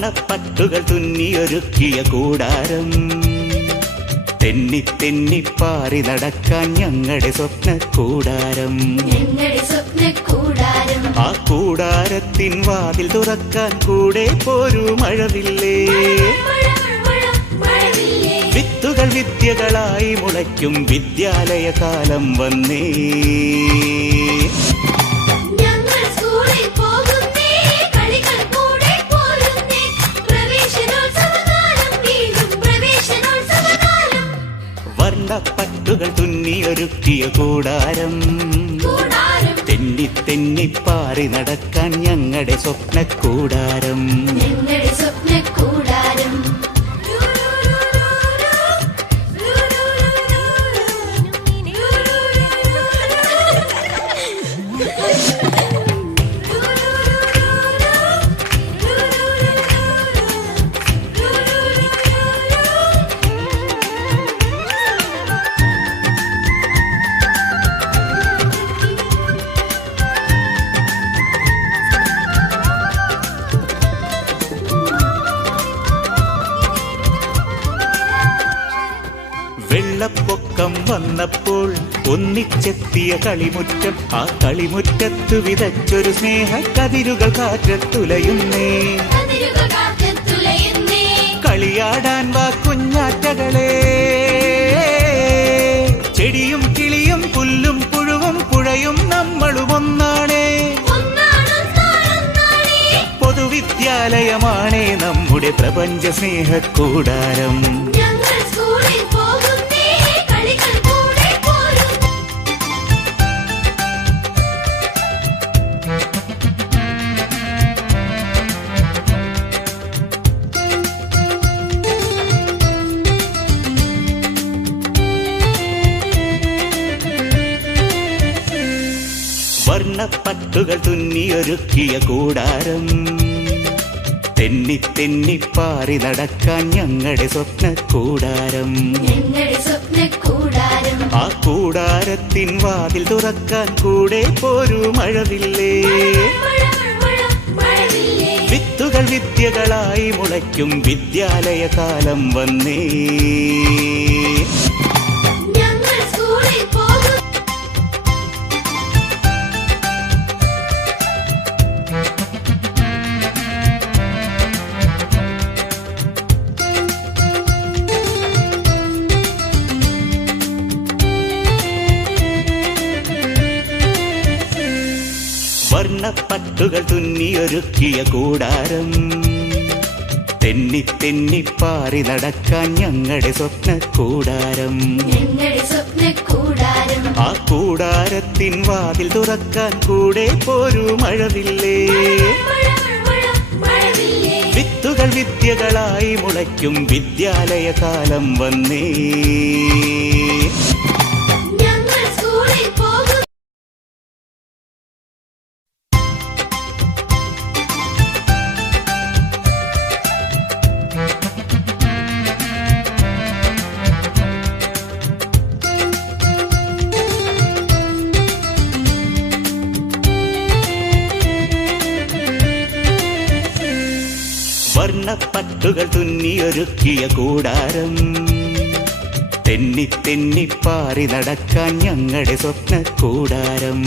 വർണ്ണപ്പട്ടുകൾ തുന്നിയൊരുക്കിയ കൂടാരം, തെന്നി തെന്നിപ്പാറി നടക്കാൻ ഞങ്ങളുടെ സ്വപ്ന കൂടാരം. ആ കൂടാരത്തിൻ വാതിൽ തുറക്കാൻ കൂടെ പോരൂ മഴവില്ലേ. വിത്തുകൾ വിദ്യകളായി മുളയ്ക്കും വിദ്യാലയ കാലം വന്നേ. വർണ്ണപ്പട്ടുകൾ തുന്നിയൊരുക്കിയ കൂടാരം, തെന്നി തെന്നിപ്പാറി നടക്കാൻ ഞങ്ങളുടെ സ്വപ്ന കൂടാരം. വെള്ളപ്പൊക്കം വന്നപ്പോൾ ഒന്നിച്ചെത്തിയ കളിമുറ്റം, ആ കളിമുറ്റത്തു വിതച്ചൊരു സ്നേഹ കതിരുകൾ കാറ്റത്തുലയുന്നേ. കളിയാടാൻ വാ കുഞ്ഞാറ്റകളെ, ചെടിയും കിളിയും പുല്ലും പുഴുവും പുഴയും നമ്മളും ഒന്നാണേ. പൊതുവിദ്യാലയമാണേ നമ്മുടെ പ്രപഞ്ച സ്നേഹക്കൂടാരം. വർണ്ണപ്പട്ടുകൾ തുന്നിയൊരുക്കിയ കൂടാരം, തെന്നി തെന്നിപ്പാറി നടക്കാൻ ഞങ്ങളുടെ സ്വപ്ന കൂടാരം. ആ കൂടാരത്തിൻ വാതിൽ തുറക്കാൻ കൂടെ പോരൂ മഴവില്ലേ. വിത്തുകൾ വിദ്യകളായി മുളയ്ക്കും വിദ്യാലയ കാലം വന്നേ. വർണ്ണപ്പട്ടുകൾ തുന്നിയൊരുക്കിയ കൂടാരം, തെന്നി തെന്നിപ്പാറി നടക്കാൻ ഞങ്ങളുടെ സ്വപ്ന കൂടാരം. ആ കൂടാരത്തിൻ വാതിൽ തുറക്കാൻ കൂടെ പോരൂ മഴവില്ലേ. വിത്തുകൾ വിദ്യകളായി മുളയ്ക്കും വിദ്യാലയ കാലം വന്നേ. വർണ്ണപ്പട്ടുകൾ തുന്നിയൊരുക്കിയ കൂടാരം, തെന്നി തെന്നിപ്പാറി നടക്കാൻ ഞങ്ങളുടെ സ്വപ്ന കൂടാരം.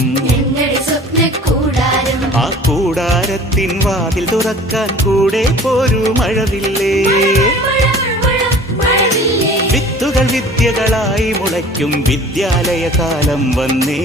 ആ കൂടാരത്തിൻ വാതിൽ തുറക്കാൻ കൂടെ പോരൂ മഴവില്ലേ. വിത്തുകൾ വിദ്യകളായി മുളയ്ക്കും വിദ്യാലയ കാലം വന്നേ.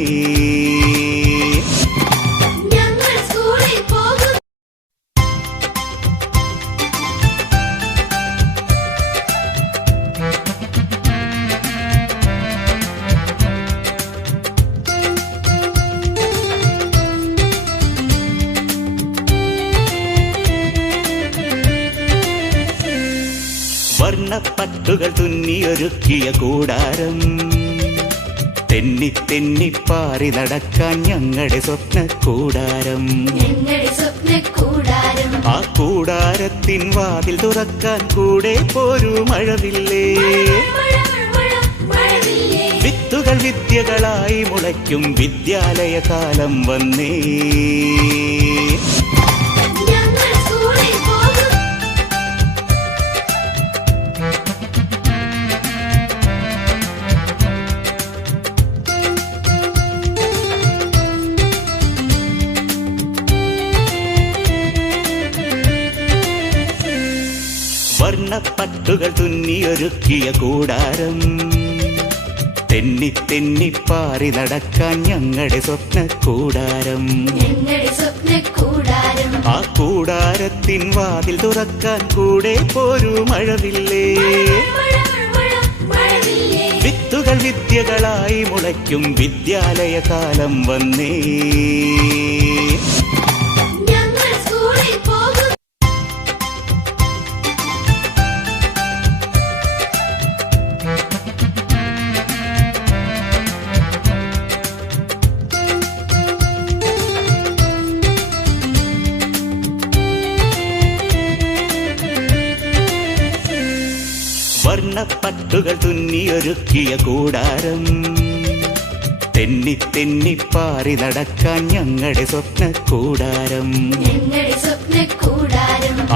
വർണ്ണപ്പട്ടുകൾ തുന്നിയൊരുക്കിയ കൂടാരം, തെന്നി തെന്നിപ്പാറി നടക്കാൻ ഞങ്ങളുടെ സ്വപ്ന കൂടാരം. ആ കൂടാരത്തിൻ വാതിൽ തുറക്കാൻ കൂടെ പോരൂ മഴവില്ലേ. വിത്തുകൾ വിദ്യകളായി മുളയ്ക്കും വിദ്യാലയ കാലം വന്നേ. വർണ്ണപ്പട്ടുകൾ തുന്നിയൊരുക്കിയ കൂടാരം, തെന്നി തെന്നിപ്പാറി നടക്കാൻ ഞങ്ങളുടെ സ്വപ്ന കൂടാരം. ആ കൂടാരത്തിൻ വാതിൽ തുറക്കാൻ കൂടെ പോരൂ മഴവില്ലേ. വിത്തുകൾ വിദ്യകളായി മുളയ്ക്കും വിദ്യാലയകാലം വന്നേ. വർണ്ണപ്പട്ടുകൾ തുന്നിയൊരുക്കിയ കൂടാരം, തെന്നി തെന്നിപ്പാറി നടക്കാൻ ഞങ്ങളുടെ സ്വപ്ന കൂടാരം.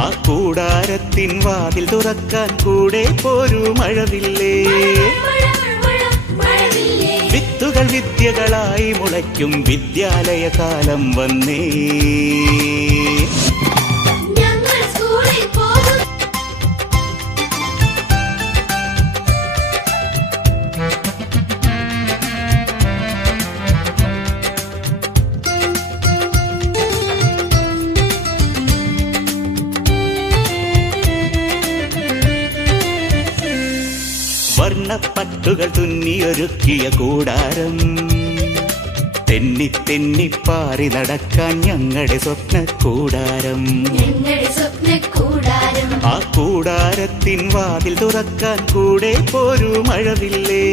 ആ കൂടാരത്തിൻ വാതിൽ തുറക്കാൻ കൂടെ പോരൂ മഴവില്ലേ. വിത്തുകൾ വിദ്യകളായി മുളയ്ക്കും വിദ്യാലയകാലം വന്നേ. വർണ്ണപ്പട്ടുകൾ തുന്നിയൊരുക്കിയ കൂടാരം, തെന്നി തെന്നിപ്പാറി നടക്കാൻ ഞങ്ങളുടെ സ്വപ്ന കൂടാരം. ആ കൂടാരത്തിൻ വാതിൽ തുറക്കാൻ കൂടെ പോരൂ മഴവില്ലേ.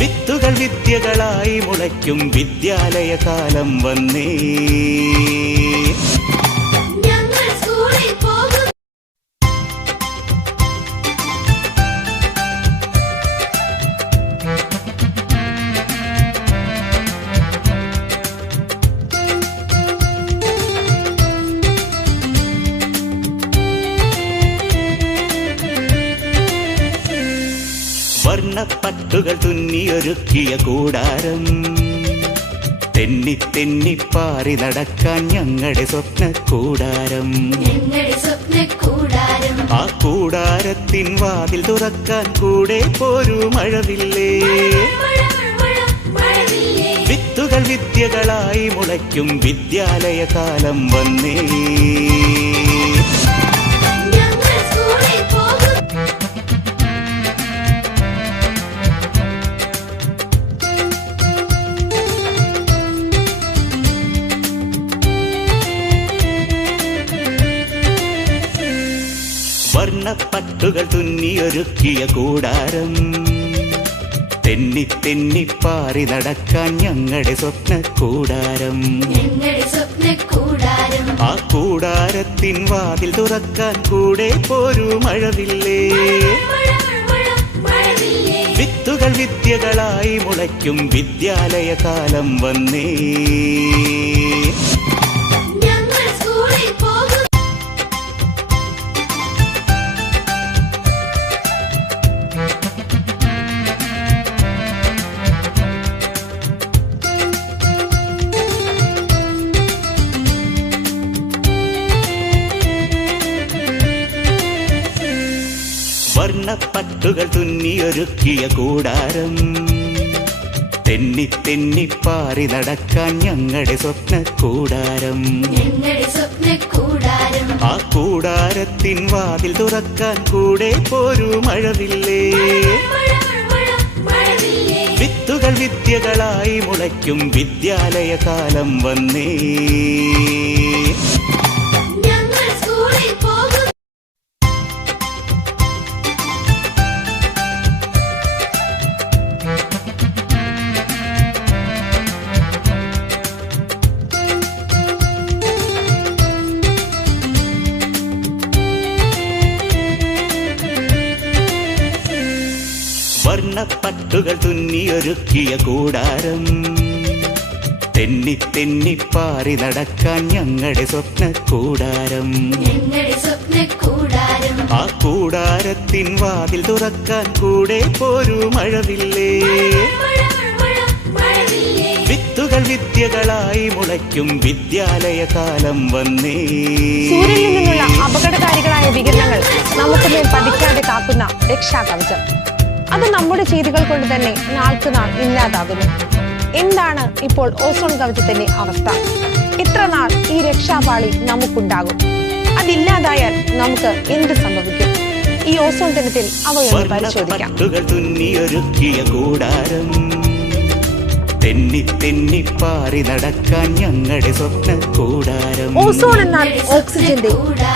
വിത്തുകൾ വിദ്യകളായി മുളയ്ക്കും വിദ്യാലയകാലം വന്നേ. വർണ്ണപ്പട്ടുകൾ തുന്നിയൊരുക്കിയ കൂടാരം, തെന്നി തെന്നിപ്പാറി നടക്കാൻ ഞങ്ങളുടെ സ്വപ്ന കൂടാരം. ആ കൂടാരത്തിൻ വാതിൽ തുറക്കാൻ കൂടെ പോരൂ മഴവില്ലേ. വിത്തുകൾ വിദ്യകളായി മുളയ്ക്കും വിദ്യാലയകാലം വന്നേ. വർണ്ണപ്പട്ടുകൾ തുന്നിയൊരുക്കിയ കൂടാരം, തെന്നി തെന്നിപ്പാറി നടക്കാൻ ഞങ്ങളുടെ സ്വപ്ന കൂടാരം. ആ കൂടാരത്തിൻ വാതിൽ തുറക്കാൻ കൂടെ പോരൂ മഴവില്ലേ. വിത്തുകൾ വിദ്യകളായി മുളയ്ക്കും വിദ്യാലയകാലം വന്നേ. വർണ്ണപ്പട്ടുകൾ തുന്നിയൊരുക്കിയ കൂടാരം, തെന്നി തെന്നിപ്പാറി നടക്കാൻ ഞങ്ങളുടെ സ്വപ്ന കൂടാരം. ആ കൂടാരത്തിൻ വാതിൽ തുറക്കാൻ കൂടെ പോരൂ മഴവില്ലേ. വിത്തുകൾ വിദ്യകളായി മുളയ്ക്കും വിദ്യാലയകാലം വന്നേ. വർണ്ണപ്പട്ടുകൾ തുന്നിയൊരുക്കിയ കൂടാരം, തെന്നി തെന്നിപ്പാറി നടക്കാൻ ഞങ്ങളുടെ സ്വപ്ന കൂടാരം. ആ കൂടാരത്തിൻ വാതിൽ തുറക്കാൻ കൂടെ പോരൂ മഴവില്ലേ. വിത്തുകൾ വിദ്യകളായി മുളയ്ക്കും വിദ്യാലയകാലം വന്നേ. സൂര്യനിൽ നിന്നുള്ള അപകടകാരികളായ അപകടകാരികളായ വികിരണങ്ങൾ നമുക്കുമേൽ പതിക്കാതെ കാക്കുന്ന രക്ഷാകവചം. അത് നമ്മുടെ ചെയ്തികൾ കൊണ്ട് തന്നെ നാൾക്കുനാൾ ഇല്ലാതാകുന്നു. എന്താണ് ഇപ്പോൾ ഓസോൺ കവചത്തിന്റെ അവസ്ഥ? ഇത്ര നാൾ ഈ രക്ഷാപാളി നമുക്കുണ്ടാകും. അതില്ലാതായാൽ നമുക്ക് എന്ത് സംഭവിക്കും? ഈ ഓസോൺ ദിനത്തിൽ അവയൊന്ന് പരിശോധിക്കാം. തെന്നി തെന്നി പാറി നടക്കാൻ ഞങ്ങളുടെ സ്വപ്ന കൂടാരം. ഓസോൺ എന്നാൽ ഓക്സിജന്റെ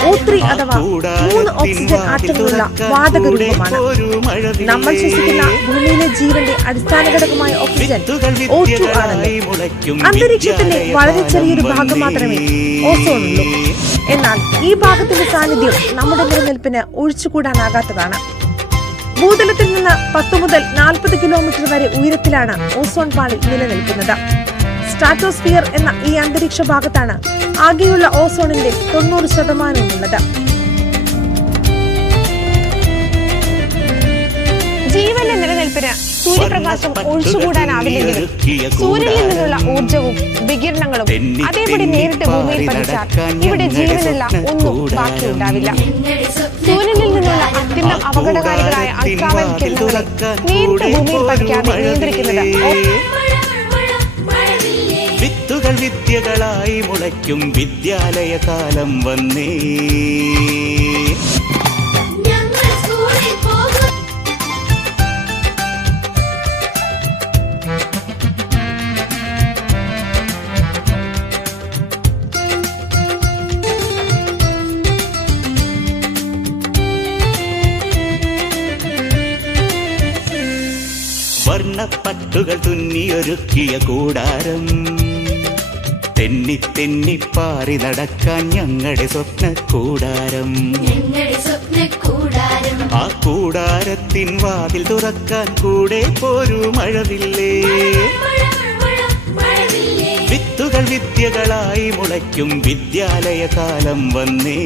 O3 അഥവാ 3 ഓക്സിജൻ ആറ്റങ്ങളുള്ള വാതക രൂപമാണ്. നമ്മൾ ശ്വസിക്കുന്ന ഭൂമിയിലെ ജീവന്റെ അടിസ്ഥാന ഘടകമായ ഓക്സിജൻ O2 ആണല്ലോ. അന്തരീക്ഷത്തിന്റെ വളരെ ചെറിയൊരു ഭാഗം മാത്രമേ ഓസോൺ ഉള്ളൂ. എന്നാൽ ഈ ഭാഗത്തിന്റെ സാന്നിധ്യം നമ്മുടെ നിലനിൽപ്പിന് ഒഴിച്ചുകൂടാനാകാത്തതാണ്. ഭൂതലത്തിൽ നിന്ന് 10 മുതൽ 40 കിലോമീറ്റർ വരെ ഉയരത്തിലാണ് ഓസോൺ പാളി നിലനിൽക്കുന്നത്. സ്ട്രാറ്റോസ്ഫിയർ എന്ന ഈ അന്തരീക്ഷ ഭാഗത്താണ് ആകെയുള്ള ഓസോണിന്റെ 90% ഉള്ളത്. ജീവന്റെ നിലനിൽപ്പിന് സൂര്യപ്രകാശം ഒഴിച്ചുകൂടാനാവില്ലെങ്കിലും സൂര്യനിൽ നിന്നുള്ള ഊർജവും വികിരണങ്ങളും അതേപടി നേരിട്ട് ഭൂമിയിൽ പതിച്ചാൽ ഇവിടെ ജീവനുള്ള ഒന്നും ബാക്കിയുണ്ടാവില്ല. സൂര്യനിൽ നിന്നുള്ള അത്യന്തം അപകടകാരികളായ അൾട്രാവയലറ്റ് കിരണങ്ങളെ നേരിട്ട് ഭൂമിയിൽ പതിക്കാതെ നിയന്ത്രിക്കുന്നത് വിത്തുകൾ വിദ്യകളായി മുളയ്ക്കും വിദ്യാലയ കാലം വന്നേ. വർണ്ണപ്പട്ടുകൾ തുന്നിയൊരുക്കിയ കൂടാരം. തെന്നി തെന്നി പാറി നടക്കാൻ ഞങ്ങളുടെ സ്വപ്ന കൂടാരം. ആ കൂടാരത്തിൻ വാതിൽ തുറക്കാൻ കൂടെ പോരൂ മഴവില്ലേ. വിത്തുകൾ വിദ്യകളായി മുളയ്ക്കും വിദ്യാലയ കാലം വന്നേ.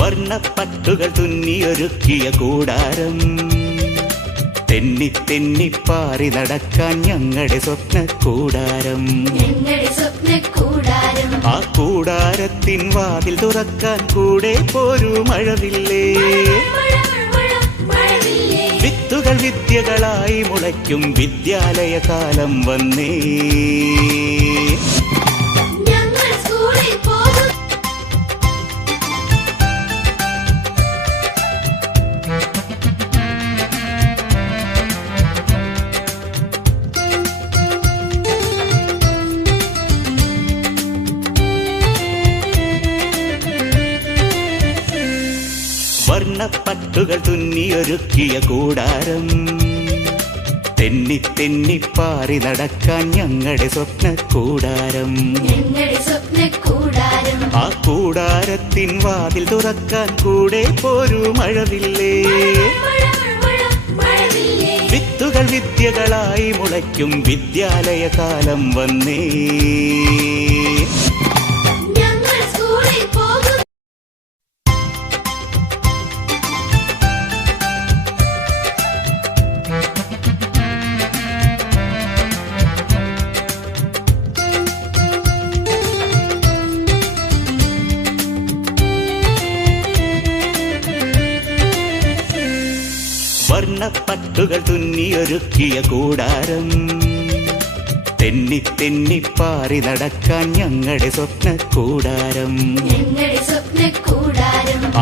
വർണ്ണപ്പട്ടുകൾ തുന്നിയൊരുക്കിയ കൂടാരം. തെന്നി തെന്നി പാറി നടക്കാൻ ഞങ്ങളുടെ സ്വപ്ന കൂടാരം. ആ കൂടാരത്തിൻ വാതിൽ തുറക്കാൻ കൂടെ പോരൂ മഴവില്ലേ. വിത്തുകൾ വിദ്യകളായി മുളയ്ക്കും വിദ്യാലയ കാലം വന്നേ. വർണ്ണപ്പട്ടുകൾ തുന്നിയൊരുക്കിയ കൂടാരം. തെന്നി തെന്നി പാറി നടക്കാൻ ഞങ്ങളുടെ സ്വപ്ന കൂടാരം. ആ കൂടാരത്തിൻ വാതിൽ തുറക്കാൻ കൂടെ പോരൂ മഴവില്ലേ. വിത്തുകൾ വിദ്യകളായി മുളയ്ക്കും വിദ്യാലയ കാലം വന്നേ. വർണ്ണപ്പട്ടുകൾ തുന്നിയൊരുക്കിയ കൂടാരം. തെന്നി തെന്നി പാറി നടക്കാൻ ഞങ്ങളുടെ സ്വപ്ന കൂടാരം.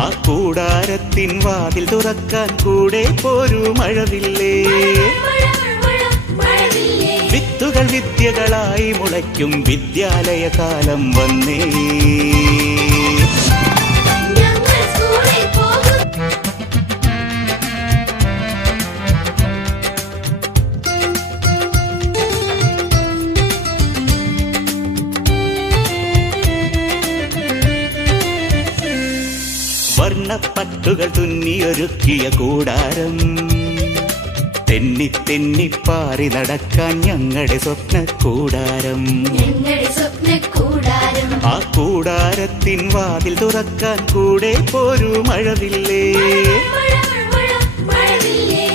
ആ കൂടാരത്തിൻ വാതിൽ തുറക്കാൻ കൂടെ പോരൂ മഴവില്ലേ. വിത്തുകൾ വിദ്യകളായി മുളയ്ക്കും വിദ്യാലയ കാലം വന്നേ. വർണ്ണപ്പട്ടുകൾ തുന്നിയൊരുക്കിയ കൂടാരം. തെന്നി തെന്നി പാറി നടക്കാൻ ഞങ്ങളുടെ സ്വപ്ന കൂടാരം. ആ കൂടാരത്തിൻ വാതിൽ തുറക്കാൻ കൂടെ പോരൂ മഴവില്ലേ.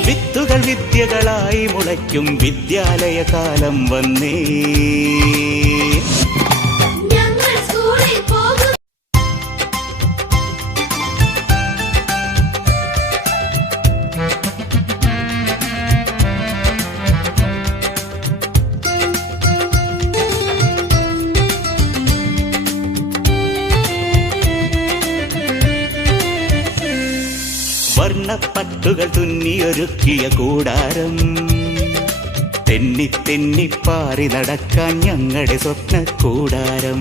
വിത്തുകൾ വിദ്യകളായി മുളയ്ക്കും വിദ്യാലയ കാലം വന്നേ. വർണ്ണപ്പട്ടുകൾ തുന്നിയൊരുക്കിയ കൂടാരം. തെന്നി തെന്നി പാറി നടക്കാൻ ഞങ്ങളുടെ സ്വപ്ന കൂടാരം.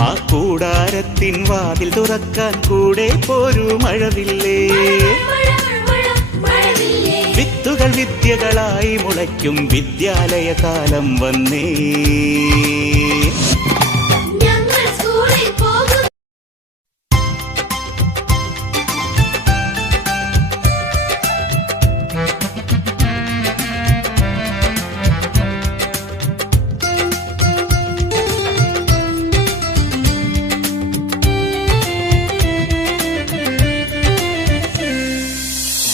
ആ കൂടാരത്തിൻ വാതിൽ തുറക്കാൻ കൂടെ പോരൂ മഴവില്ലേ. വിത്തുകൾ വിദ്യകളായി മുളയ്ക്കും വിദ്യാലയ കാലം വന്നേ.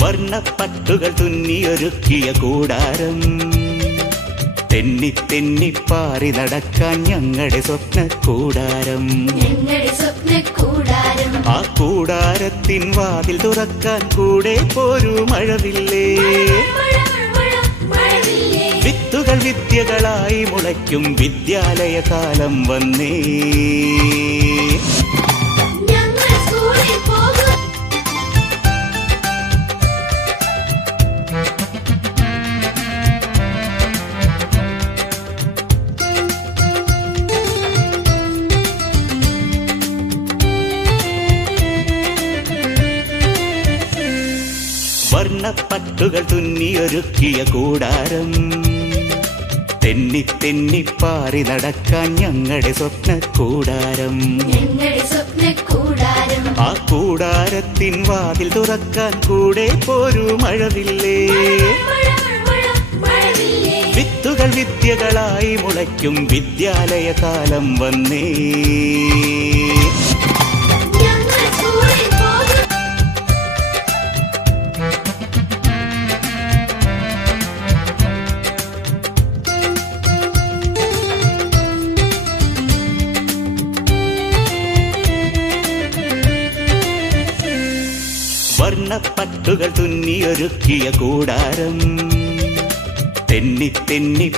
വർണ്ണപ്പട്ടുകൾ തുന്നിയൊരുക്കിയ കൂടാരം. തെന്നി തെന്നി പാറി നടക്കാൻ ഞങ്ങളുടെ സ്വപ്ന കൂടാരം. ആ കൂടാരത്തിൻ വാതിൽ തുറക്കാൻ കൂടെ പോരൂ മഴവില്ലേ. വിത്തുകൾ വിദ്യകളായി മുളയ്ക്കും വിദ്യാലയ കാലം വന്നേ. വർണ്ണപ്പട്ടുകൾ തുന്നിയൊരുക്കിയ കൂടാരം. തെന്നി തെന്നി പാറി നടക്കാൻ ഞങ്ങളുടെ സ്വപ്ന കൂടാരം. ആ കൂടാരത്തിൻ വാതിൽ തുറക്കാൻ കൂടെ പോരൂ മഴവില്ലേ. വിത്തുകൾ വിദ്യകളായി മുളയ്ക്കും വിദ്യാലയ കാലം വന്നേ. വർണ്ണപ്പട്ടുകൾ തുന്നിയൊരുക്കിയ കൂടാരം. തെന്നി തെന്നി